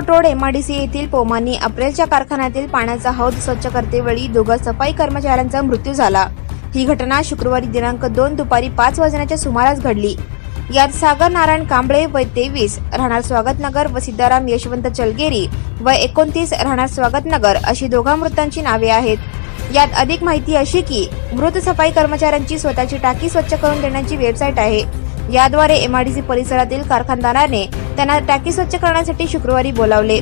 Akkalkot road MIDC येथील पोमानी अप्रेलच्या कारखान्यातील पाण्याचा हौद स्वच्छ करतेवेळी दोघा सफाई कर्मचाऱ्यांचा मृत्यू झाला। ही घटना शुक्रवारी दिनांक 2 दुपारी 5 वाजण्याच्या सुमारास घडली। यात सागर नारायण कांबळे वय 23 राहणार स्वागतनगर व सिद्धाराम यशवंत चलगेरी वय 29 राहणार स्वागतनगर अशी दोघा मृतांची नावे आहेत। यात अधिक माहिती अशी की मृत सफाई कर्मचाऱ्यांची स्वतःची टाकी स्वच्छ करून देण्याची वेबसाईट आहे। याद्वारे एमआयडीसी परिसरातील कारखानदाराने त्यांना टाकी स्वच्छ करण्यासाठी शुक्रवारी बोलावले।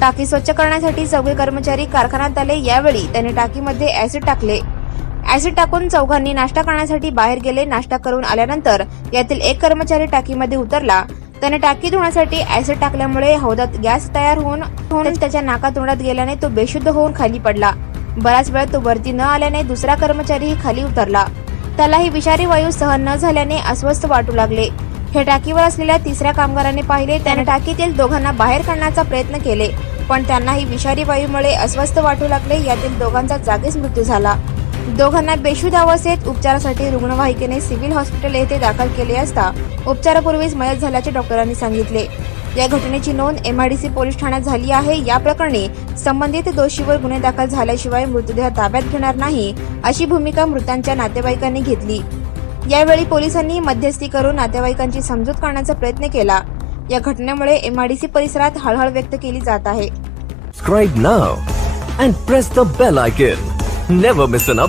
टाकी स्वच्छ करण्यासाठी चौघे कर्मचारी कारखान्यात आले। यावेळी त्याने टाकीमध्ये ऍसिड टाकले। ऍसिड टाकून चौघांनी नाश्ता करण्यासाठी बाहेर गेले। नाश्ता करून आल्यानंतर यातील एक कर्मचारी टाकीमध्ये उतरला। त्याने टाकी धुण्यासाठी ऍसिड टाकल्यामुळे हौदात गॅस तयार होऊन त्याच्या नाकातोंडात गेल्याने तो बेशुद्ध होऊन खाली पडला। बराच वेळ तो वरती न आल्याने दुसरा कर्मचारीही खाली उतरला। त्यालाही विषारी वायू सहन न झाल्याने अस्वस्थ वाटू लागले। हे टाकीवर असलेल्या तिसऱ्या कामगाराने पाहिले। त्याने टाकीतील दोघांना बाहेर काढण्याचा प्रयत्न केले, पण त्यांनाही विषारी वायूमुळे अस्वस्थ वाटू लागले। यातील दोघांचा जागीच मृत्यू झाला। दोघांना बेशुद्ध अवस्थेत उपचारासाठी रुग्णवाहिकेने सिव्हिल हॉस्पिटल येथे दाखल केले असता उपचारापूर्वीच मयत झाल्याचे डॉक्टरांनी सांगितले। या घटनेची नोंद एमआयडीसी पोलीस ठाण्यात झाली आहे। या प्रकरणी संबंधित दोषीवर गुन्हे दाखल झाल्याशिवाय मृतदेह ताब्यात घेणार नाही अशी भूमिका मृतांच्या नातेवाईकांनी घेतली। यावेळी पोलिसांनी मध्यस्थी करून नातेवाईकांची समजूत करण्याचा प्रयत्न केला। या घटनेमुळे एमआयडीसी परिसरात हळहळ व्यक्त केली जात आहे। Subscribe now and press the bell icon. Never miss an update.